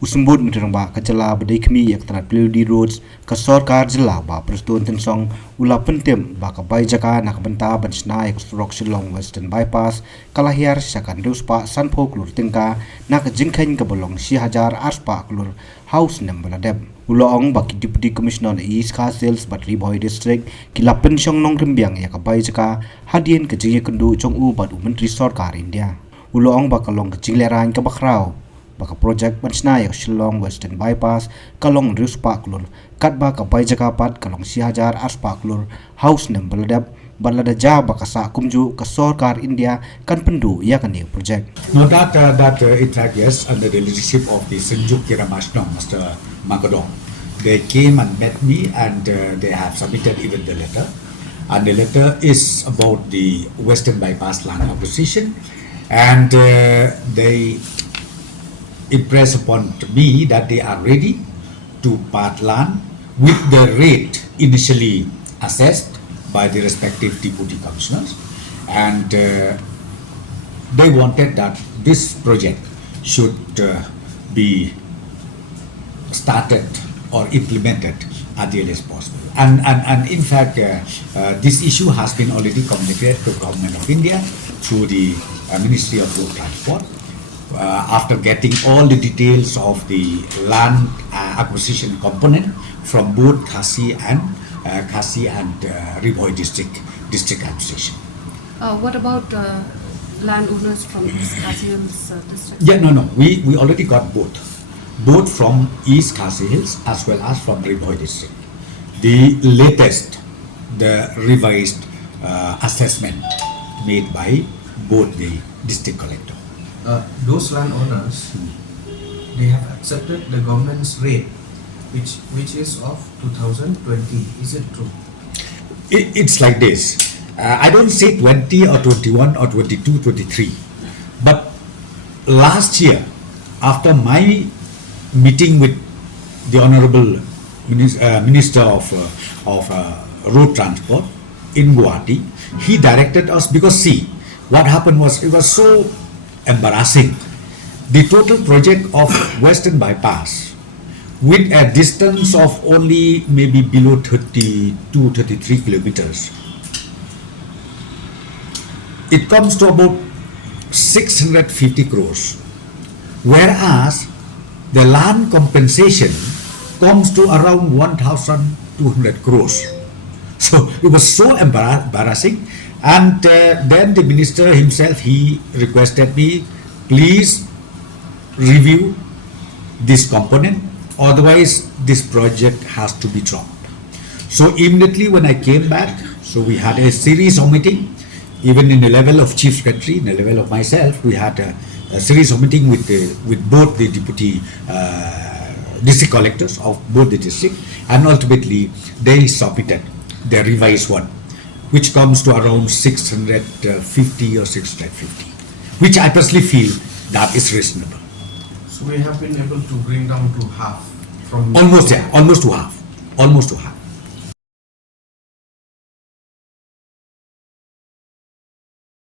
Usumbut mitrang ba kacala badai kami yak tarat peludi roads ka sorkar jela ba perstuan tensong ula pentem ba ka bai jaka nak benta ban shna yak surok Shillong Western By-Pass kala hiar syakan reus pa sanpo klur tingka nak jingkhain ka bolong si hajar arspa klur house nambala deb uloong ba ki deputy commissioner East Khas Hills Batri Boy district kila pensyong nong rembiang yak ka bai jaka hadien ka jingye kendu chong u bat menteri sorkar India uloong ba kalong ka jingleran ka bakrau baka project bansna yak Shillong Western By-Pass kalong rius paklur kat ba ka bai jaka pat kalong si hajar as paklur house nem beladap balada ja baka sa kumju ka sorkar India kan pendu ya kan project. No, in fact, yes, under the leadership of the Senjuk Kiramasno, Mr. Magadong, they came and met me and they have submitted even the letter. And the letter is about the Western By-Pass land acquisition, and they impress upon me that they are ready to part land with the rate initially assessed by the respective deputy commissioners, and they wanted that this project should be started or implemented at the earliest possible. And in fact, this issue has been already communicated to the Government of India through the Ministry of Road Transport. After getting all the details of the land acquisition component from both Khasi and Kyrwoh district acquisition. What about landowners from East Khasi Hills district? Yeah, no. We already got both from East Khasi Hills as well as from Kyrwoh district. The latest, the revised assessment made by both the district collector. Those landowners, they have accepted the government's rate, which is of 2020. Is it true? It's like this. I don't say 20 or 21 or 22, 23. But last year, after my meeting with the Honorable Minister of Road Transport in Guwahati, he directed us, because see, what happened was, it was so embarrassing. The total project of Western By-Pass with a distance of only maybe below 32, 33 kilometers, it comes to about 650 crores, whereas the land compensation comes to around 1,200 crores. So it was so embarrassing. And then the minister himself, he requested me, please review this component, otherwise this project has to be dropped. So immediately when I came back, so we had a series of meetings, even in the level of chief secretary, in the level of myself, we had a series of meetings with both the deputy district collectors of both the district, and ultimately they submitted the revised one, which comes to around 650 or 650, which I personally feel that is reasonable. So we have been able to bring down to half from almost to half.